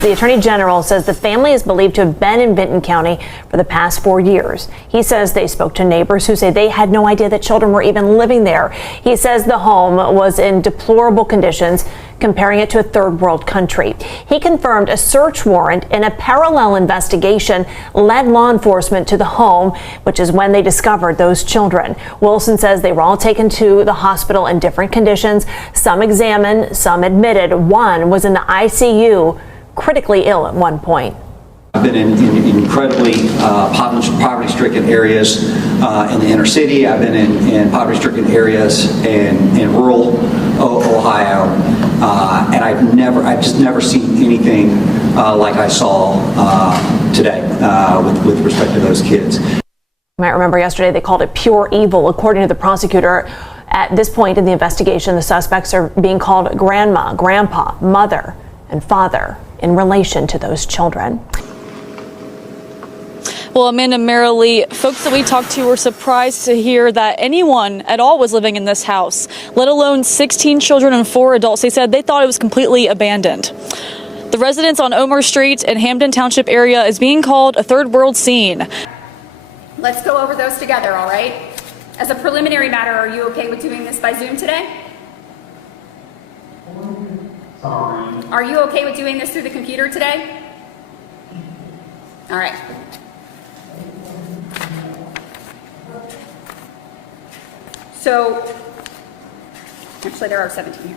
The Attorney General says the family is believed to have been in Vinton County for the past 4 years. He says they spoke to neighbors who say they had no idea that children were even living there. He says the home was in deplorable conditions, comparing it to a third world country. He confirmed a search warrant and a parallel investigation led law enforcement to the home, which is when they discovered those children. Wilson says they were all taken to the hospital in different conditions. Some examined, some admitted. One was in the ICU, critically ill at one point. I've been in incredibly poverty-stricken areas in the inner city. I've been in poverty-stricken areas in rural Ohio, and I've just never seen anything like I saw today with respect to those kids. You might remember yesterday they called it pure evil. According to the prosecutor, at this point in the investigation, the suspects are being called grandma, grandpa, mother, and father in relation to those children. Well, Amanda, Merrily, folks that we talked to were surprised to hear that anyone at all was living in this house, let alone 16 children and 4 adults. They said they thought it was completely abandoned. The residence on Omer Street in Hampden Township area is being called a third world scene. Let's go over those together, all right? As a preliminary matter, are you okay with doing this by Zoom today? Sorry. Are you okay with doing this through the computer today? All right. So, actually there are 17 here.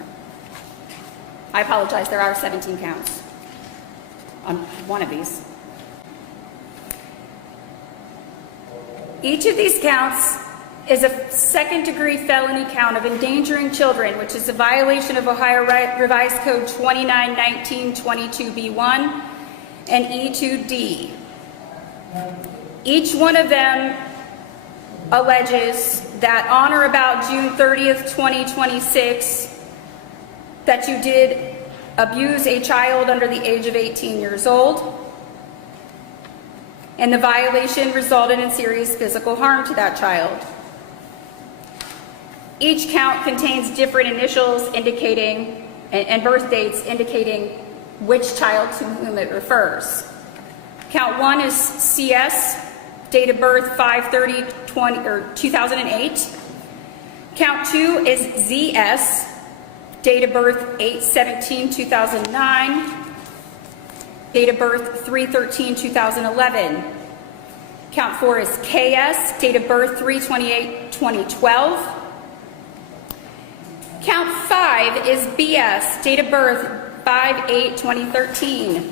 I apologize, there are 17 counts on one of these. Each of these counts is a second-degree felony count of endangering children, which is a violation of Ohio Revised Code 2919-22B1 and E2D. Each one of them alleges that on or about June 30th, 2026, that you did abuse a child under the age of 18 years old, and the violation resulted in serious physical harm to that child. Each count contains different initials indicating, and birth dates indicating which child to whom it refers. Count 1 is CS, date of birth 5/30/2008. Count 2 is ZS, date of birth 8/17/2009, date of birth 3/13/2011. Count 4 is KS, date of birth 3/28/2012. Count 5 is BS, date of birth 5/8/2013.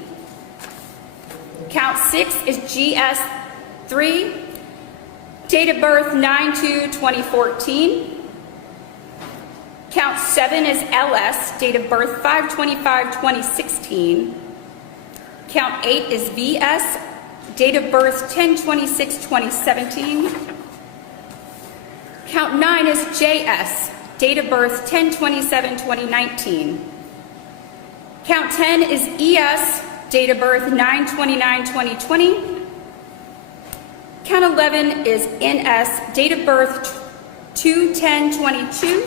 Count 6 is GS3, date of birth 9/2/2014. Count 7 is LS, date of birth 5/25/2016. Count 8 is VS, date of birth 10/26/2017. Count 9 is JS, date of birth 10/27/2019. Count 10 is ES, date of birth 9/29/2020. Count 11 is NS, date of birth 2/10/22.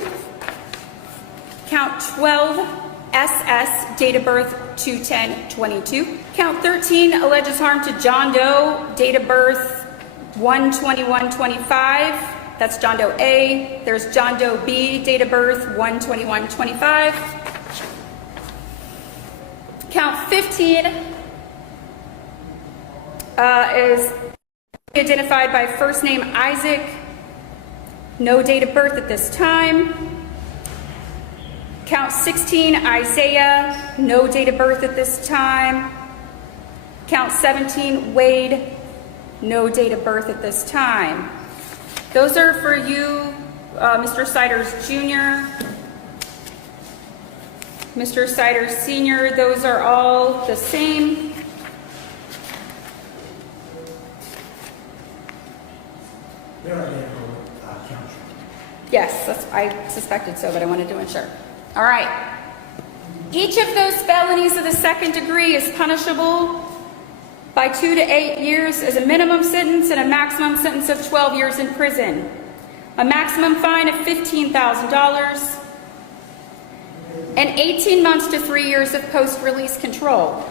Count 12, SS, date of birth 2/10/22. Count 13 alleges harm to John Doe, date of birth 1/21/25. That's John Doe A. There's John Doe B, date of birth 1/21/25. Count 15 is identified by first name Isaac, no date of birth at this time. Count 16, Isaiah, no date of birth at this time. Count 17, Wade, no date of birth at this time. Those are for you, Mr. Siders Jr., Mr. Siders Sr., those are all the same. Yes, I suspected so, but I wanted to ensure. All right. Each of those felonies of the second degree is punishable by 2 to 8 years as a minimum sentence and a maximum sentence of 12 years in prison. A maximum fine of $15,000 and 18 months to 3 years of post-release control.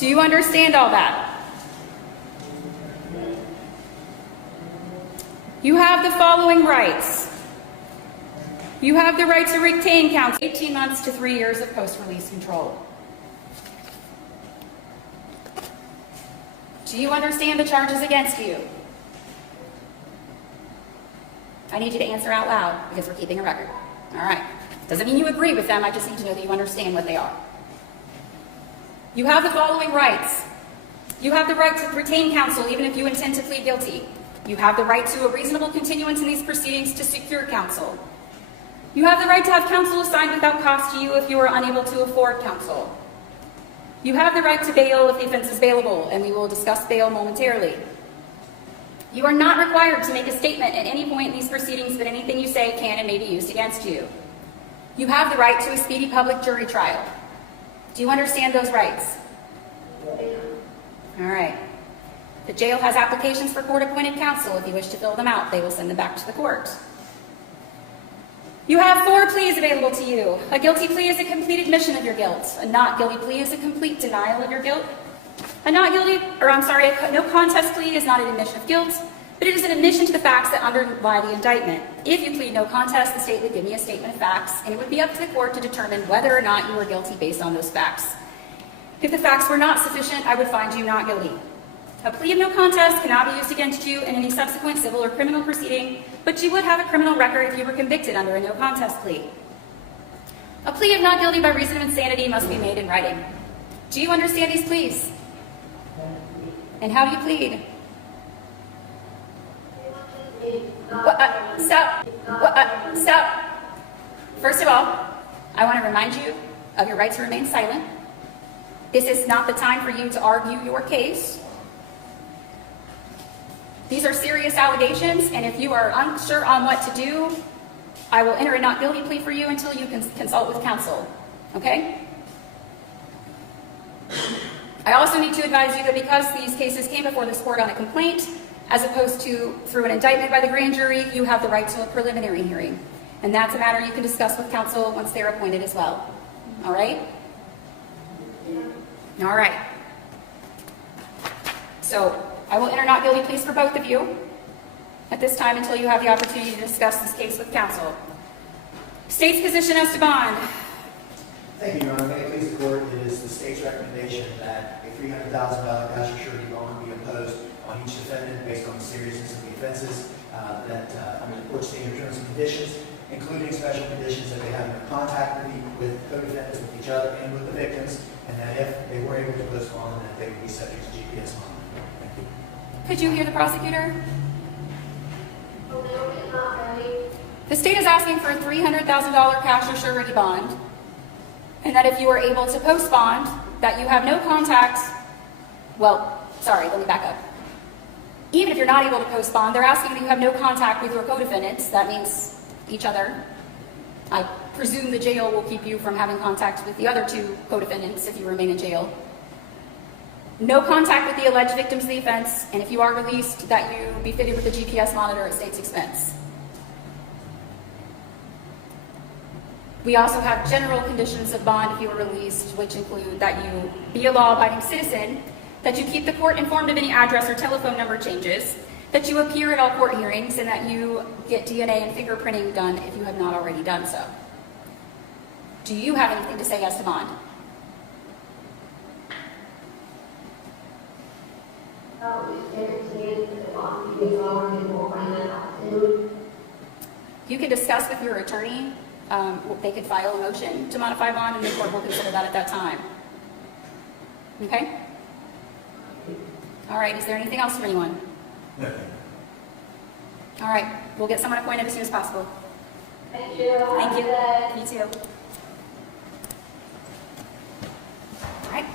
Do you understand all that? You have the following rights. You have the right to retain counsel, 18 months to 3 years of post-release control. Do you understand the charges against you? I need you to answer out loud because we're keeping a record. All right. Doesn't mean you agree with them. I just need to know that you understand what they are. You have the following rights. You have the right to retain counsel even if you intend to plead guilty. You have the right to a reasonable continuance in these proceedings to secure counsel. You have the right to have counsel assigned without cost to you if you are unable to afford counsel. You have the right to bail if the offense is bailable, and we will discuss bail momentarily. You are not required to make a statement at any point in these proceedings that anything you say can and may be used against you. You have the right to a speedy public jury trial. Do you understand those rights? All right. The jail has applications for court-appointed counsel. If you wish to fill them out, they will send them back to the court. You have 4 pleas available to you. A guilty plea is a complete admission of your guilt. A not guilty plea is a complete denial of your guilt. A no contest plea is not an admission of guilt, but it is an admission to the facts that underlie the indictment. If you plead no contest, the state would give me a statement of facts, and it would be up to the court to determine whether or not you were guilty based on those facts. If the facts were not sufficient, I would find you not guilty. A plea of no contest cannot be used against you in any subsequent civil or criminal proceeding, but you would have a criminal record if you were convicted under a no contest plea. A plea of not guilty by reason of insanity must be made in writing. Do you understand these pleas? And how do you plead? Stop. First of all, I want to remind you of your right to remain silent. This is not the time for you to argue your case. These are serious allegations, and if you are unsure on what to do, I will enter a not guilty plea for you until you can consult with counsel. Okay? I also need to advise you that because these cases came before this court on a complaint, as opposed to through an indictment by the grand jury, you have the right to a preliminary hearing. And that's a matter you can discuss with counsel once they're appointed as well. All right? All right. So I will enter not guilty pleas for both of you at this time until you have the opportunity to discuss this case with counsel. State's position as to bond. Thank you, Your Honor. May it please the court, it is the state's recommendation that a $300,000 cash or surety bond be imposed on each defendant based on the seriousness of the offenses under the court's standard terms and conditions, including special conditions that they have no contact with co-defendants, with each other, and with the victims, and that if they were able to post bond, that they would be subject to GPS monitoring. Thank you. Could you hear the prosecutor? The state is asking for a $300,000 cash or surety bond, and that if you are able to post bond, that you have no contact, let me back up. Even if you're not able to post bond, they're asking that you have no contact with your co-defendants. That means each other. I presume the jail will keep you from having contact with the other 2 co-defendants if you remain in jail. No contact with the alleged victims of the offense, and if you are released, that you be fitted with a GPS monitor at state's expense. We also have general conditions of bond if you are released, which include that you be a law-abiding citizen, that you keep the court informed of any address or telephone number changes, that you appear at all court hearings, and that you get DNA and fingerprinting done if you have not already done so. Do you have anything to say as to bond? You can discuss with your attorney. They could file a motion to modify bond, and the court will consider that at that time. Okay? All right. Is there anything else from anyone? No. All right. We'll get someone appointed as soon as possible. Thank you. Thank you. You too. All right.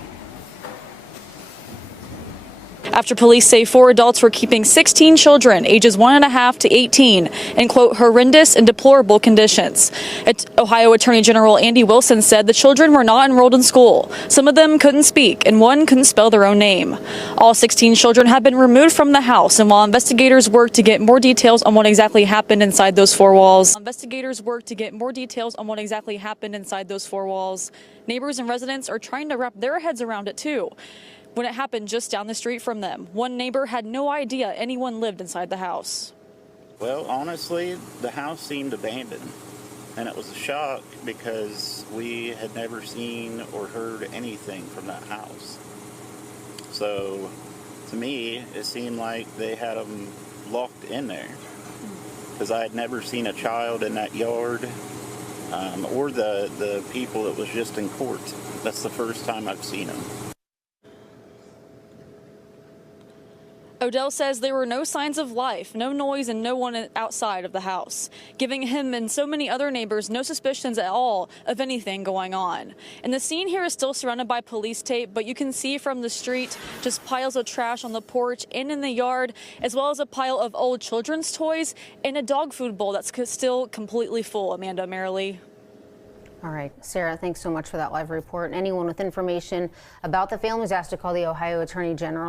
after police say 4 adults were keeping 16 children ages 1.5 to 18 in, quote, horrendous and deplorable conditions. Ohio Attorney General Andy Wilson said the children were not enrolled in school. Some of them couldn't speak, and one couldn't spell their own name. All 16 children have been removed from the house, and while investigators work to get more details on what exactly happened inside those four walls, neighbors and residents are trying to wrap their heads around it too. When it happened just down the street from them, one neighbor had no idea anyone lived inside the house. Well, honestly, the house seemed abandoned, and it was a shock because we had never seen or heard anything from that house. So, to me, it seemed like they had them locked in there, because I had never seen a child in that yard, or the people that was just in court. That's the first time I've seen them. Odell says there were no signs of life, no noise, and no one outside of the house, giving him and so many other neighbors no suspicions at all of anything going on. And the scene here is still surrounded by police tape, but you can see from the street just piles of trash on the porch and in the yard, as well as a pile of old children's toys and a dog food bowl that's still completely full. Amanda, Marilee. All right, Sarah, thanks so much for that live report. Anyone with information about the family is asked to call the Ohio Attorney General.